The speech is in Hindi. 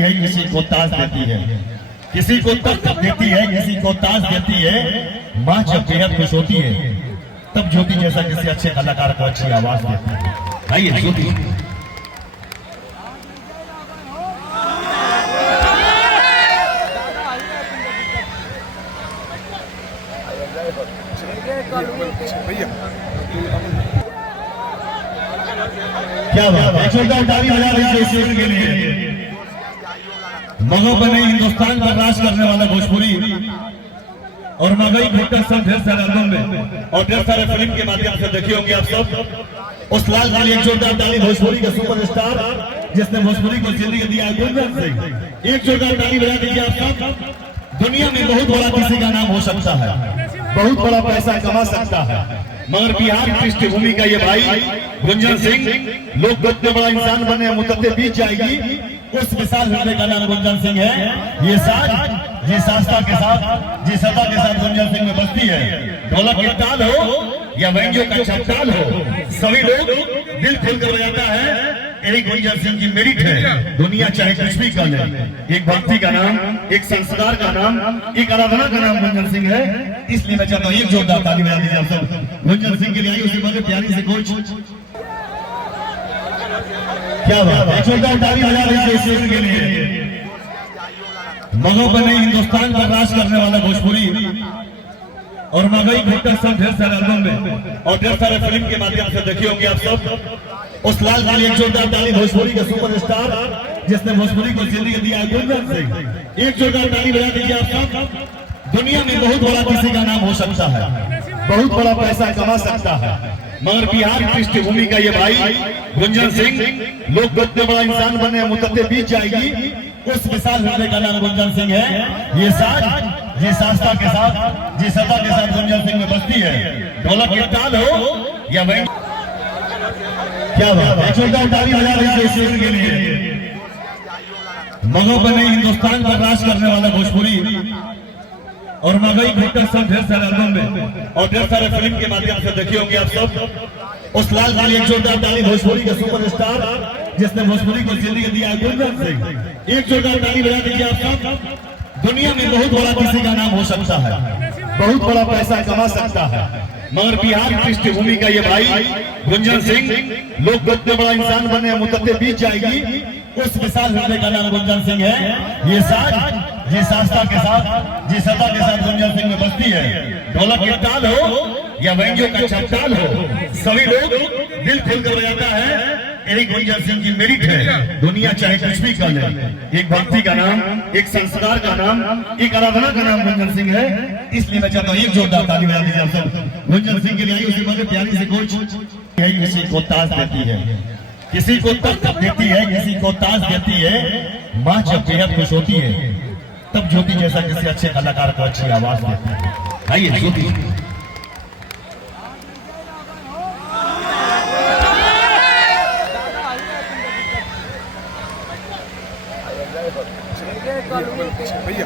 है, किसी को ताज देती है, किसी को तख्त देती है, किसी को ताज देती है। माँ जब बेहद खुश होती है तब ज्योति जैसा किसी अच्छे कलाकार को अच्छी आवाज देती है। आइए ज्योति। क्या बात है, जोरदार ताली बजा रही है के लिए। मगों पर नहीं हिंदुस्तान पर राज करने वाला भोजपुरी और मगई घुट्टा सब ढेर सारे एल्बम में और ढेर सारे फिल्म के माध्यम से देखे होंगे आप सब। उस लाल वाली एक जोरदार ताली भोजपुरी का सुपरस्टार जिसने भोजपुरी को जिंदगी दिया है, गुंजन सिंह। एक जोरदार ताली बजा दीजिए आप सब। दुनिया में बहुत बड़ा किसी का नाम हो सकता है, बहुत बड़ा पैसा कमा सकता है, मगर बिहार की पृष्ठभूमि का ये भाई गुंजन सिंह लोग इतने बड़ा इंसान बने, मुद्दतें बीत जाएगी। उस विशाल हृदय का नाम गुंजन सिंह है। ये साज जिस आस्था के साथ, जिस सदा के साथ गुंजन सिंह में बसती है, ढोलक की ताल हो या व्यंजों का छपताल हो, सभी लोग दिल खोल कर बजाता है। यही गुंजन सिंह की मेरिट है। दुनिया चाहे कुछ भी कर ले, एक भक्ति का नाम, एक संस्कार का नाम, एक आराधना का नाम गुंजन सिंह है। इसलिए मैं चाहता हूँ एक जोरदार ताली बजा दीजिए आप सब गुंजन सिंह के लिए। आई उसी बात प्यारी से कुछ क्या बात है, जोरदार ताली बजा रही है के लिए। मगों पर नहीं हिंदुस्तान पर राज करने वाला भोजपुरी और मगई घुट्टा सब ढेर सारे एल्बम में और ढेर सारे फिल्म के माध्यम से देखे होंगे आप सब। उस लाल वाली एक जोरदार ताली भोजपुरी का सुपरस्टार जिसने भोजपुरी को जिंदगी दिया है, गुंजन सिंह। एक जोरदार ताली बजा दीजिए आप सब। दुनिया में बहुत बड़ा किसी का नाम हो सकता है, बहुत बड़ा पैसा कमा सकता है, मगर बिहार की पृष्ठभूमि का ये भाई गुंजन सिंह लोग इतने बड़ा इंसान बने, मुद्दतें बीत जाएगी। उस विशाल हृदय का नाम गुंजन सिंह है। ये साज जिस आस्था के साथ, जिस सदा के साथ गुंजन सिंह में बसती है, ढोलक की ताल हो या वह क्या बात है, जोरदार ताली बजा रही है के लिए। मगों पर नहीं हिंदुस्तान पर राज करने वाला भोजपुरी और मगई घुट्टा सब ढेर सारे एल्बम में और ढेर सारे फिल्म के माध्यम से देखे होंगे आप सब। उस लाल वाली एक जोरदार ताली भोजपुरी का सुपरस्टार जिसने भोजपुरी को जिंदगी दिया है, गुंजन सिंह। एक जोरदार ताली बजा दीजिए आप सब। दुनिया में बहुत बड़ा किसी का नाम हो सकता है, बहुत बड़ा पैसा कमा सकता है, मगर बिहार की पृष्ठभूमि का ये भाई गुंजन सिंह लोग इतने बड़ा इंसान बने, मुद्दतें बीत जाएगी। उस विशाल हृदय का नाम गुंजन सिंह है। ये साज जिस आस्था के साथ, जिस सदा के साथ गुंजन सिंह में बसती है, ढोलक की ताल हो या व्यंजों का छपताल हो, सभी लोग दिल खोल कर बजाता है। यही गुंजन सिंह की मेरिट है। दुनिया चाहे कुछ भी कर ले, एक भक्ति का नाम, एक संस्कार का नाम, एक आराधना का नाम गुंजन सिंह है। इसलिए मैं चाहता हूँ एक जोरदार ताली बजा दीजिए आप सब गुंजन सिंह के लिए। आई उसी बात प्यारी से कुछ है, किसी को ताज देती है, किसी को तख्त देती है, किसी को ताज देती है। माँ जब बेहद खुश होती है तब ज्योति जैसा किसी अच्छे कलाकार को अच्छी आवाज देती है। आइए ज्योति। भैया